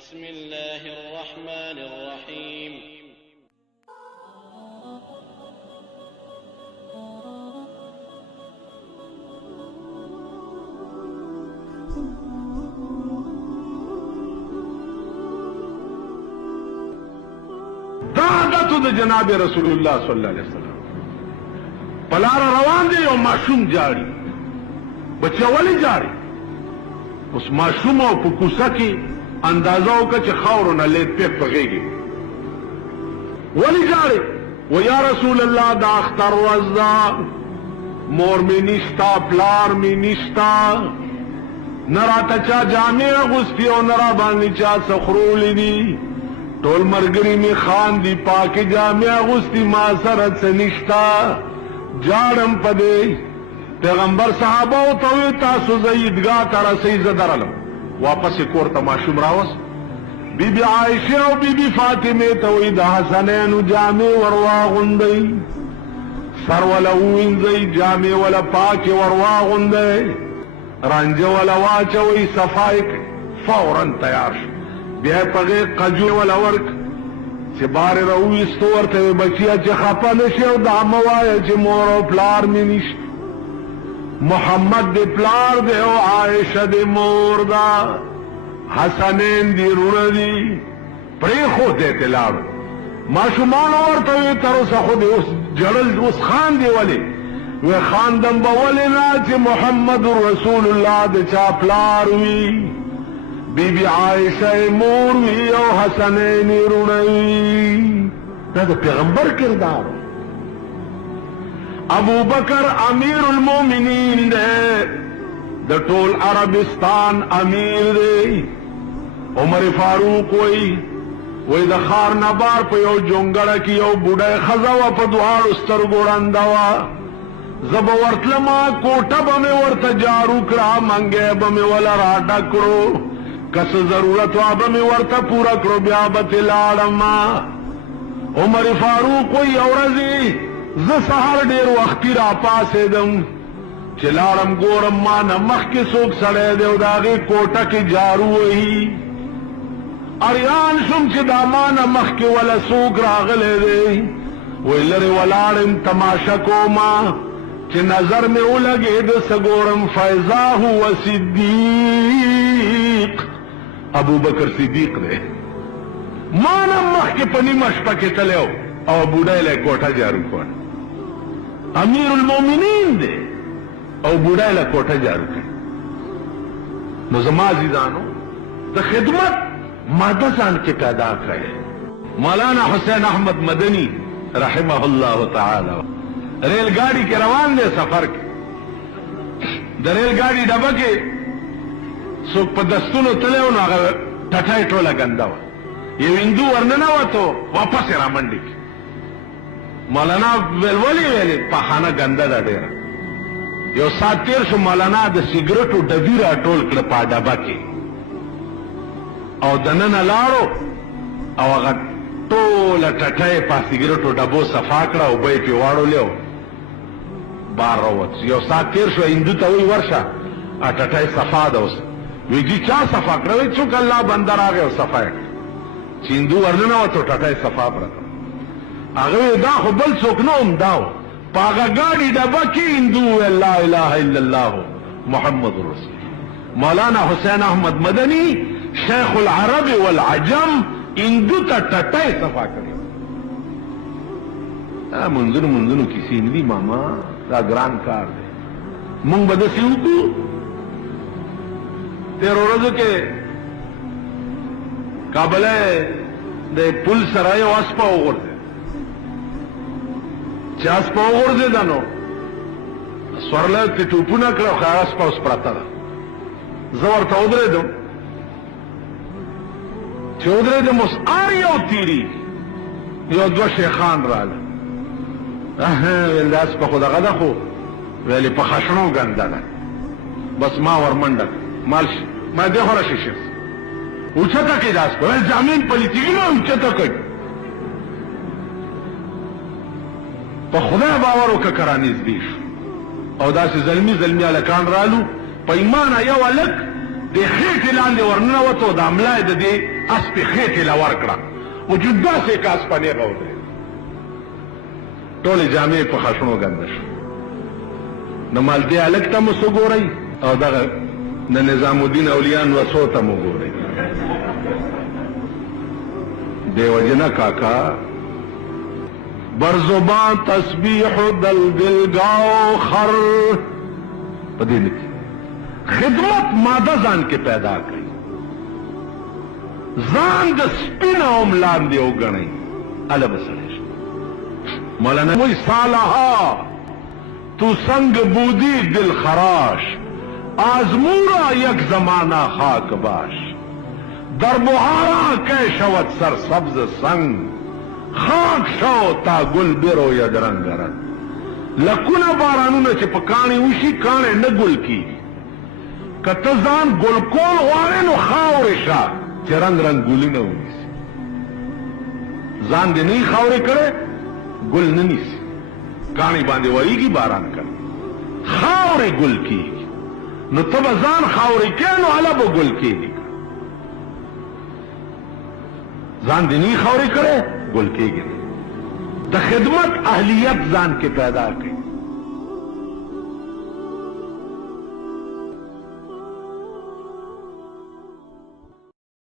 بسم الله الرحمن الرحيم. دعوت د جناب رسول الله صلی الله علیه وسلم پلار روان دی او معصوم جاری بچا ولی جاری اوس معصوم او په کوڅه کې اندازو کا چې خاورونه لیت په پغېږي ولی جاری و یا رسول الله دا اختر وزا مور می نشتا پلار می نشتا نراته چا جامع غستی او نرا باندې چا سخرولی دی ټول مرګري می خان دی پاک جامع غستی ما سره نشتا جاړم پدې پیغمبر صحابه او توي تاسو زیدګا تر سي زدرلم واپس کور ته ماشوم راوس بی بی عائشه او بی بی فاطمه توي د حسنین جامع ورواغوندي سر ولا وینځي جامع ولا پاک ورواغوندي رانجه ولا واچوي صفای فورا تیار بیا پغه قجو ولا ورک چې بار روي استور ته بچیا چې خپه نشي او د اموای چې مور او پلار مې نشي محمد دی پلار دی او عائشه دی مور دا حسنین دی رونه دی پری خو دې تلار ما شومان ورته تر اوسه خو دې اوس جړل اوس خان دی ولی و خاندم بولنا چې محمد رسول الله د چا پلار وی بی بی عائشه مور وی او حسنین رونه وی دا د پیغمبر کردار ابو بکر امیر المومنین دے د ټول عربستان امیر دے عمر فاروق وی د خار نبار په یو جونګړه کې یو بوډای خزاوه په دواړو سترګو ړنده وه زه به ورتلما کوټه به مې ورته جارو کړه منګی به مې وله راډک کړو که څه ضرورت وه به مې ورته پوره کړو بیا به ترې لاړم عمر فاروق وی یو ورځې زه سهار ډېر وختي را پاسېدم چې لاړم ګورم ما نه مخکې څوک سړی دی او د هغې کوټه کې جارو وهي اریان شوم چې دا ما نه مخکې وله څوک راغلی دی وی لرې ولاړم تماشه کوما چې نظر مې ولګېده څه ګورم فیضا هو صدیق ابو بکر صدیق دی ما نه مخکې په نیمه شپه کې تلی او بوډای له کوټه جارو کړ امیر المومنین دی او بوډای له کوټه جارو کړ نو زما عزیزانو د خدمت ماده ځان کې پیدا کړئ مولانا حسین احمد مدنی رحمه الله تعالی ریل گاڑی کې روان دی سفر کې د ریل گاڑی ډبه کې څوک په دستونو تلی و نو هغه ټټۍ ټوله ګنده وه یو هندو ورننوتو واپس یې رامنډې کړي مولانا ولې ویلې پخانه ګنده ده ډېره یو ساعت تېر شو مولانا د سګرټو ډبي راټول کړه په ډبه کې او دننه لاړو او هغه ټوله ټټۍ په سګرټو ډبو صفا کړه او به یې پرې واړولې بار راووت یو ساعت تېر شو هندو ته وایي ورشه ټټۍ صفا ده اوس وی جي چا صفا کړه وایي څوک الله بنده راغی او صفا یې کړه چې هندو ورننوتو ټټۍ صفا پرته هغه دا خو بل څوک نه هم داو په هغه ګاډي ډبه کې هندو ویل لا اله الا الله محمد رسول مولانا حسین احمد مدنی شیخ العرب والعجم هندو ته ټټۍ صفا کړي منځونو کیسې نه دي ماما دا ګران کار دی مونږ به داسې وکړو تېرو ورځو کې کابله د پل سره یو اسپه وغورځېد چې اسپه وغورځېده نو سورلی ترې ټوپونه کړه خو هغه اسپه اوس پرته ده زه ورته ودرېدم چې ودرېدم اوس هر یو تېرېږي یو دوه شیخان راغله ویل دا اسپه خو دغه ده خو ویلې په خشڼو ګنده ده بس ما ورمنډه مال ما دې خو راشي شیخ اوچته کې داس په زمين پلیټیږي نو اوچته کوي په خدای باور وکړه کرانیز دیش او داسې زلمی الکان رالو په ایمان یو الک د خېټې لاندې ورننوتو د املا یې د دې اس په خېټې له ورکړه وجود داسې کاس پنې غوډه ټولې جامې په خښنو ګنده شو نو مال دې هلک ته مو څه ګورئ او دغه د نظام الدین اولیان وسو ته مو ګورئ دیو جنا کاکا برزبان تسبیح دل دلگاو خر پدې لیکي خدمت ماده ځان کې پیدا کړي ځان د سپینه هم لاندې وګڼئ اله بسړی شي مولانا وی صالحا تو سنگ بودی دل خراش آزمورا یک زمانہ خاک باش در بحارا که شود سر سبز سنگ خاک شو تا گل برو ید رنگ رد لکونه بارانونه چې په کاڼي وشي کاڼي نه ګل کیږي که ته ځان ګل کول غواړې نو خاورې شه چې رنګ رنګ ګلونه ونیسي ځان دې نه خاورې کړی ګل نه نیسي کاڼي باندې وریږي باران کوي خاورې ګل کیږي نو ته به ځان خاورې کړې نو هله به ګل کیږي ځان دې نه خاورې کړی ګل کیږي د خدمت اهلیت ځان کې پیدا کړي